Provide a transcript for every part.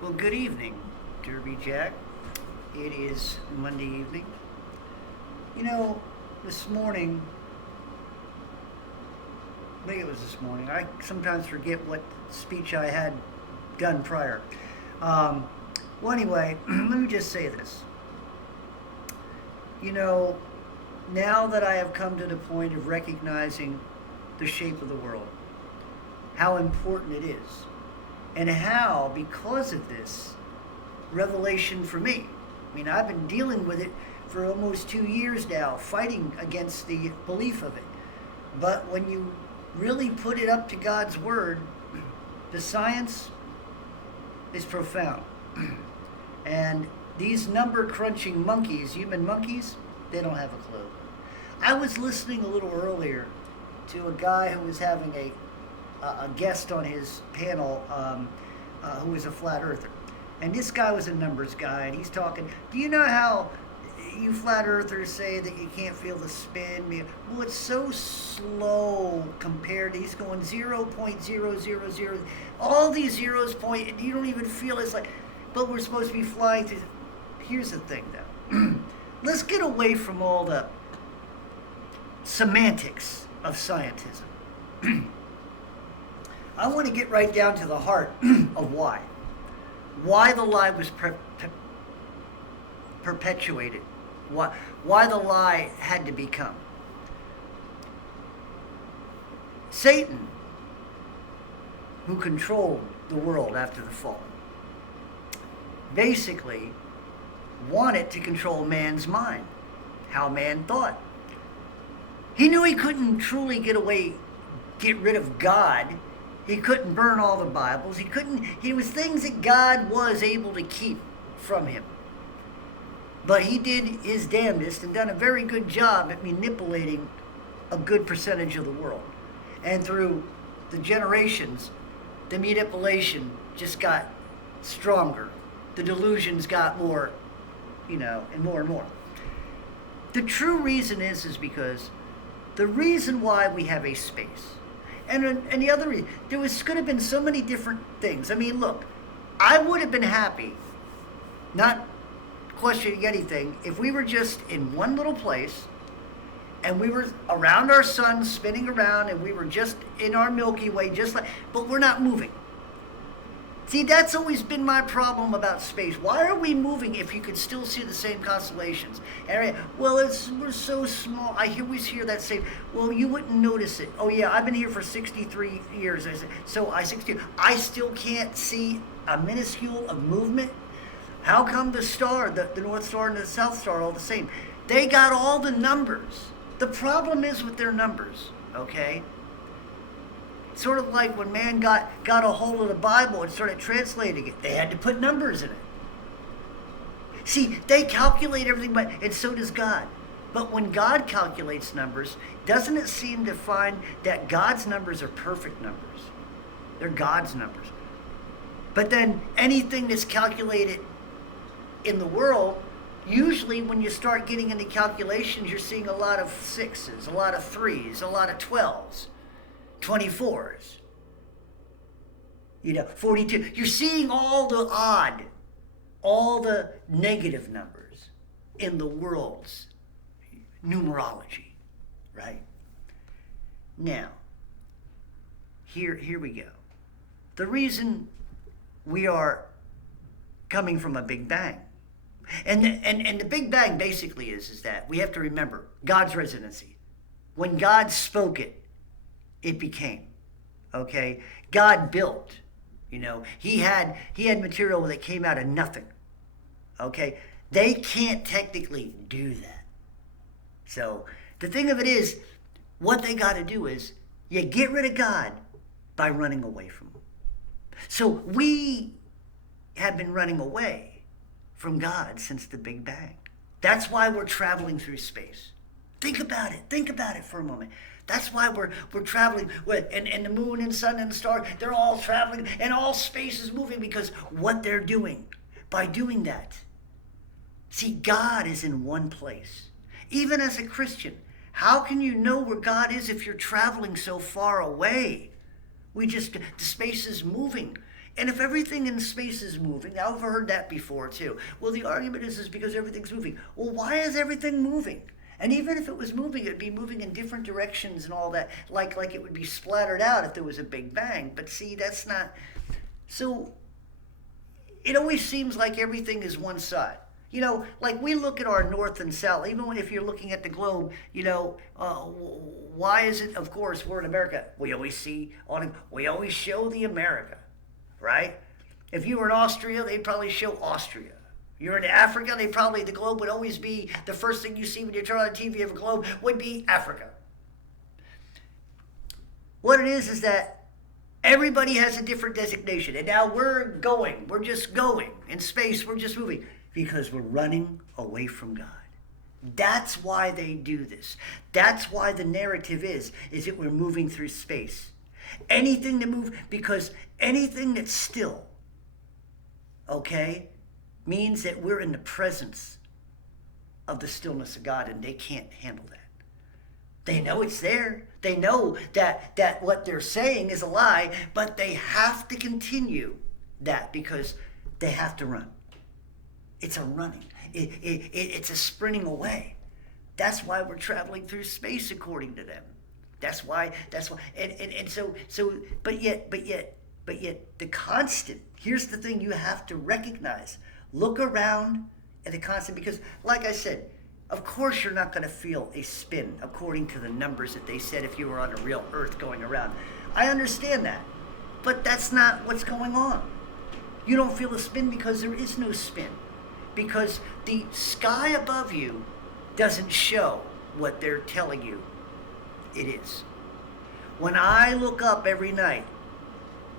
Well, good evening, Derby Jack. It is Monday evening. You know, this morning, I think it was this morning, I sometimes forget what speech I had done prior. Um, well, anyway, let me just say this. You know, now that I have come to the point of recognizing the shape of the world, how important it is, and how, because of this, revelation for me. I mean, I've been dealing with it for almost 2 years now, fighting against the belief of it. But when you really put it up to God's Word, the science is profound. And these number crunching monkeys, human monkeys, they don't have a clue. I was listening a little earlier to a guy who was having a guest on his panel who was a flat earther. And this guy was a numbers guy, and he's talking, do you know how you flat earthers say that you can't feel the spin? Well, it's so slow compared to, he's going 0.000, all these zeros point, and you don't even feel it's like, but we're supposed to be flying through. Here's the thing, though. Let's get away from all the semantics of scientism. I want to get right down to the heart of why. Why the lie was perpetuated. Why the lie had to become. Satan, who controlled the world after the fall, basically wanted to control man's mind, how man thought. He knew he couldn't truly get rid of God. He couldn't burn all the Bibles. He was things that God was able to keep from him. But he did his damnedest and done a very good job at manipulating a good percentage of the world. And through the generations, the manipulation just got stronger. The delusions got more, and more and more. The true reason is because the reason why we have a space, and the other reason, there could have been so many different things. I mean, look, I would have been happy, not questioning anything, if we were just in one little place and we were around our sun spinning around and we were just in our Milky Way, but we're not moving. See, that's always been my problem about space. Why are we moving if you could still see the same constellations? And well, we're so small. I always hear that say, well, you wouldn't notice it. Oh yeah, I've been here for 63 years. I still can't see a minuscule of movement. How come the star, the North Star and the South Star are all the same? They got all the numbers. The problem is with their numbers, okay? Sort of like when man got a hold of the Bible and started translating it. They had to put numbers in it. See, they calculate everything, and so does God. But when God calculates numbers, doesn't it seem to find that God's numbers are perfect numbers? They're God's numbers. But then anything that's calculated in the world, usually when you start getting into calculations, you're seeing a lot of sixes, a lot of threes, a lot of 12s. 24s, 42. You're seeing all the odd, all the negative numbers in the world's numerology, right? Now, here we go. The reason we are coming from a Big Bang, and the Big Bang basically is that we have to remember God's residency. When God spoke it, it became, okay? God built, he had material that came out of nothing, okay? They can't technically do that. So the thing of it is, what they got to do is you get rid of God by running away from him. So we have been running away from God since the Big Bang. That's why we're traveling through space. Think about it for a moment. That's why we're traveling and the moon and sun and the stars, they're all traveling and all space is moving because what they're doing by doing that. See, God is in one place. Even as a Christian, how can you know where God is if you're traveling so far away? The space is moving. And if everything in space is moving, I've heard that before too. Well, the argument is because everything's moving. Well, why is everything moving? And even if it was moving, it'd be moving in different directions and all that, like it would be splattered out if there was a big bang. But see, that's not. So it always seems like everything is one side. You know, like we look at our north and south, even if you're looking at the globe, you know, why is it, of course, we're in America. We always show the America, right? If you were in Austria, they'd probably show Austria. You're in Africa, the globe would always be, the first thing you see when you turn on the TV of a globe would be Africa. What it is that everybody has a different designation. And now we're just going. In space, we're just moving. Because we're running away from God. That's why they do this. That's why the narrative is that we're moving through space. Anything to move, because anything that's still, okay, means that we're in the presence of the stillness of God, and they can't handle that. They know it's there. They know that what they're saying is a lie, but they have to continue that because they have to run. It's a running. It's a sprinting away. That's why we're traveling through space, according to them. That's why, and so, but yet, the constant, here's the thing you have to recognize. Look around at the constant, because like I said, of course you're not going to feel a spin according to the numbers that they said if you were on a real Earth going around. I understand that, but that's not what's going on. You don't feel a spin because there is no spin. Because the sky above you doesn't show what they're telling you it is. When I look up every night,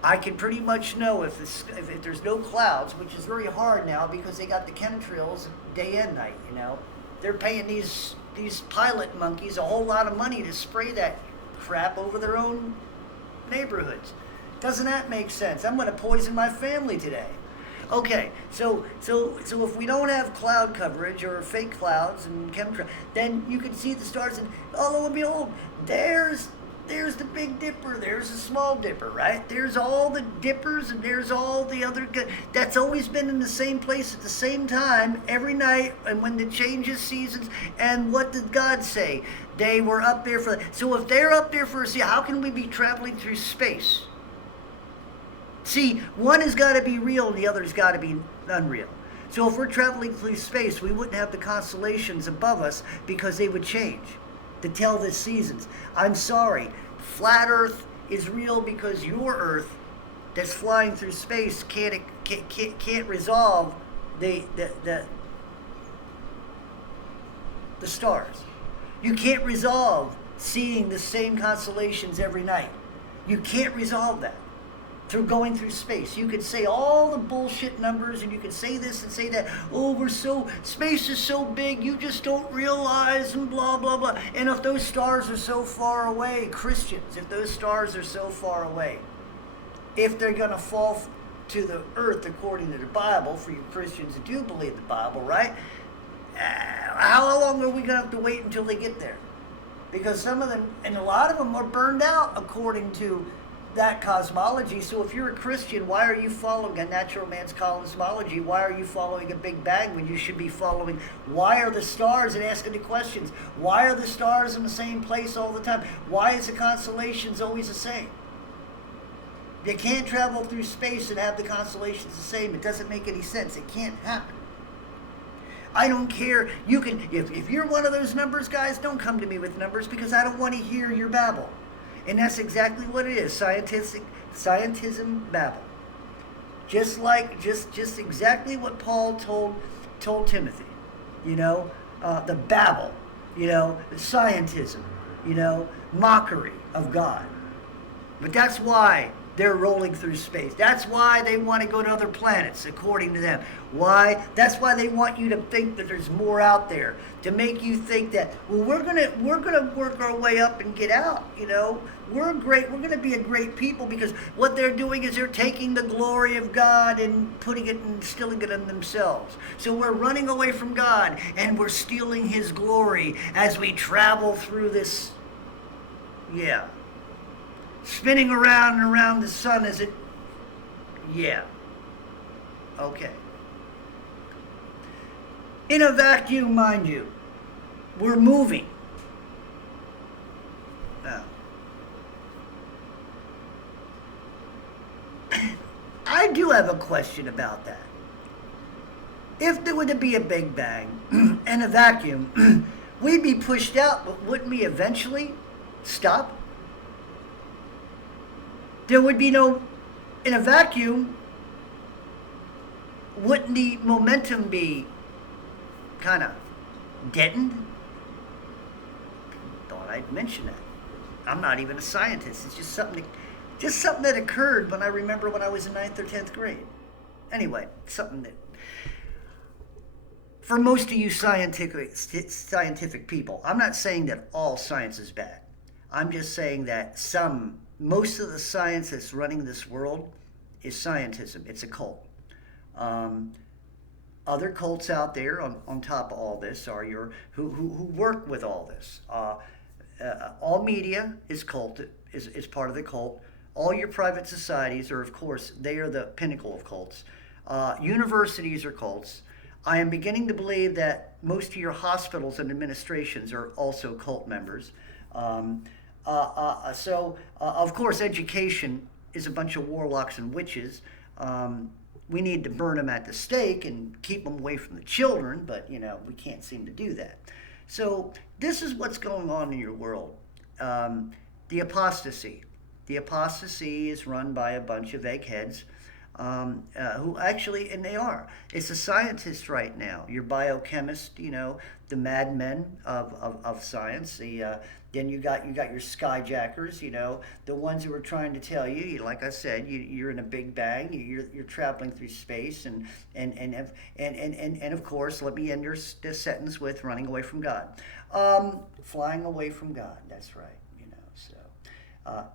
I can pretty much know if there's no clouds, which is very hard now because they got the chemtrails day and night, you know. They're paying these pilot monkeys a whole lot of money to spray that crap over their own neighborhoods. Doesn't that make sense? I'm going to poison my family today. Okay, so if we don't have cloud coverage or fake clouds and chemtrails, then you can see the stars, and lo and behold, there's the Big Dipper, there's the Small Dipper, right? There's all the dippers, and there's all the other that's always been in the same place at the same time every night, and when it changes seasons. And what did God say? They were up there for. So if they're up there for, see, how can we be traveling through space? See, one has got to be real and the other's got to be unreal. So if we're traveling through space, we wouldn't have the constellations above us because they would change to tell the seasons. I'm sorry, flat Earth is real because your Earth that's flying through space can't resolve the stars. You can't resolve seeing the same constellations every night. You can't resolve that. Through going through space. You could say all the bullshit numbers and you could say this and say that. Oh, space is so big, you just don't realize, and blah, blah, blah. And if those stars are so far away, Christians, if those stars are so far away, if they're going to fall to the earth according to the Bible, for you Christians who do believe the Bible, right? How long are we going to have to wait until they get there? Because some of them, and a lot of them are burned out according to that cosmology. So if you're a Christian, why are you following a natural man's cosmology? Why are you following a Big Bang when you should be following why are the stars, and asking the questions? Why are the stars in the same place all the time? Why is the constellations always the same? You can't travel through space and have the constellations the same. It doesn't make any sense. It can't happen. I don't care. You can, if you're one of those numbers guys, don't come to me with numbers because I don't want to hear your babble. And that's exactly what it is, scientism babble. Just exactly what Paul told Timothy, you know, the babble, you know, the scientism, you know, mockery of God. But that's why they're rolling through space. That's why they want to go to other planets, according to them. Why? That's why they want you to think that there's more out there, to make you think that, well, we're gonna work our way up and get out. You know, we're gonna be a great people, because what they're doing is they're taking the glory of God and putting it and instilling it in themselves. So we're running away from God and we're stealing His glory as we travel through this. Yeah. Spinning around and around the sun as it Yeah. Okay. In a vacuum, mind you, we're moving. Now, I do have a question about that. If there were to be a Big Bang and a vacuum, we'd be pushed out, but wouldn't we eventually stop? There would be no, in a vacuum, wouldn't the momentum be kind of deadened? Thought I'd mention that. I'm not even a scientist. It's just something that occurred when I remember when I was in ninth or 10th grade. Anyway, something that for most of you scientific people, I'm not saying that all science is bad. I'm just saying that most of the science that's running this world is scientism. It's a cult. Um, Other cults out there on top of all this are who work with all this. All media is is part of the cult. All your private societies are, of course, they are the pinnacle of cults. Universities are cults. I am beginning to believe that most of your hospitals and administrations are also cult members. Of course, education is a bunch of warlocks and witches. We need to burn them at the stake and keep them away from the children, but we can't seem to do that. So this is what's going on in your world. The apostasy. The apostasy is run by a bunch of eggheads who actually, and they are. It's a scientist right now. Your biochemist, the madmen of science. Then you got your skyjackers, the ones who are trying to tell you, like I said, you're in a big bang, you're traveling through space, and of course, let me end this sentence with running away from God, flying away from God. That's right, So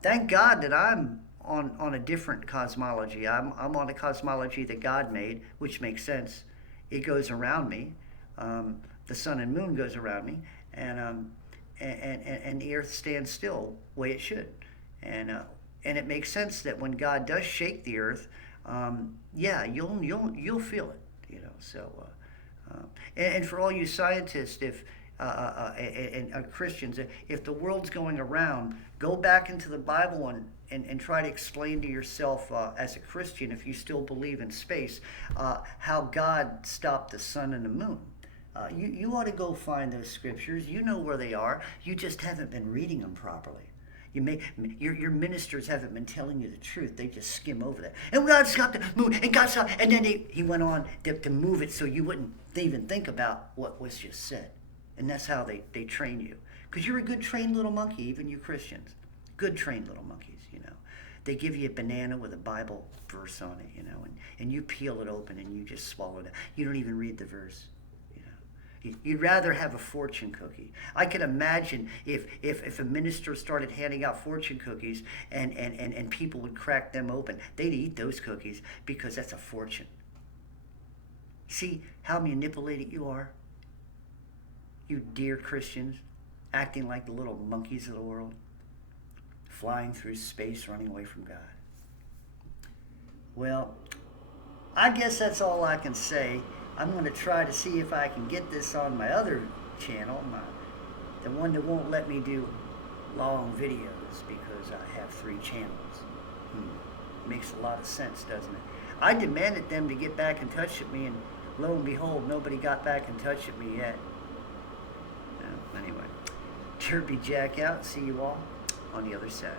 thank God that I'm on a different cosmology. I'm on a cosmology that God made, which makes sense. It goes around me. The sun and moon goes around me, and the earth stands still the way it should. And it makes sense that when God does shake the earth, you'll feel it. And for all you scientists, if and Christians, if the world's going around, go back into the Bible and try to explain to yourself as a Christian, if you still believe in space, how God stopped the sun and the moon. You ought to go find those scriptures. You know where they are. You just haven't been reading them properly. Your ministers haven't been telling you the truth. They just skim over that. And God stopped the moon, and God stopped, and then he went on to move it so you wouldn't even think about what was just said. And that's how they train you. Because you're a good trained little monkey, even you Christians. Good trained little monkeys, They give you a banana with a Bible verse on it, and you peel it open and you just swallow it. You don't even read the verse. You'd rather have a fortune cookie. I can imagine if a minister started handing out fortune cookies and people would crack them open. They'd eat those cookies because that's a fortune. See how manipulated you are? You dear Christians, acting like the little monkeys of the world, flying through space, running away from God. Well, I guess that's all I can say. I'm going to try to see if I can get this on my other channel, the one that won't let me do long videos because I have 3 channels. Makes a lot of sense, doesn't it? I demanded them to get back in touch with me, and lo and behold, nobody got back in touch with me yet. Anyway, Derby Jack out. See you all on the other side.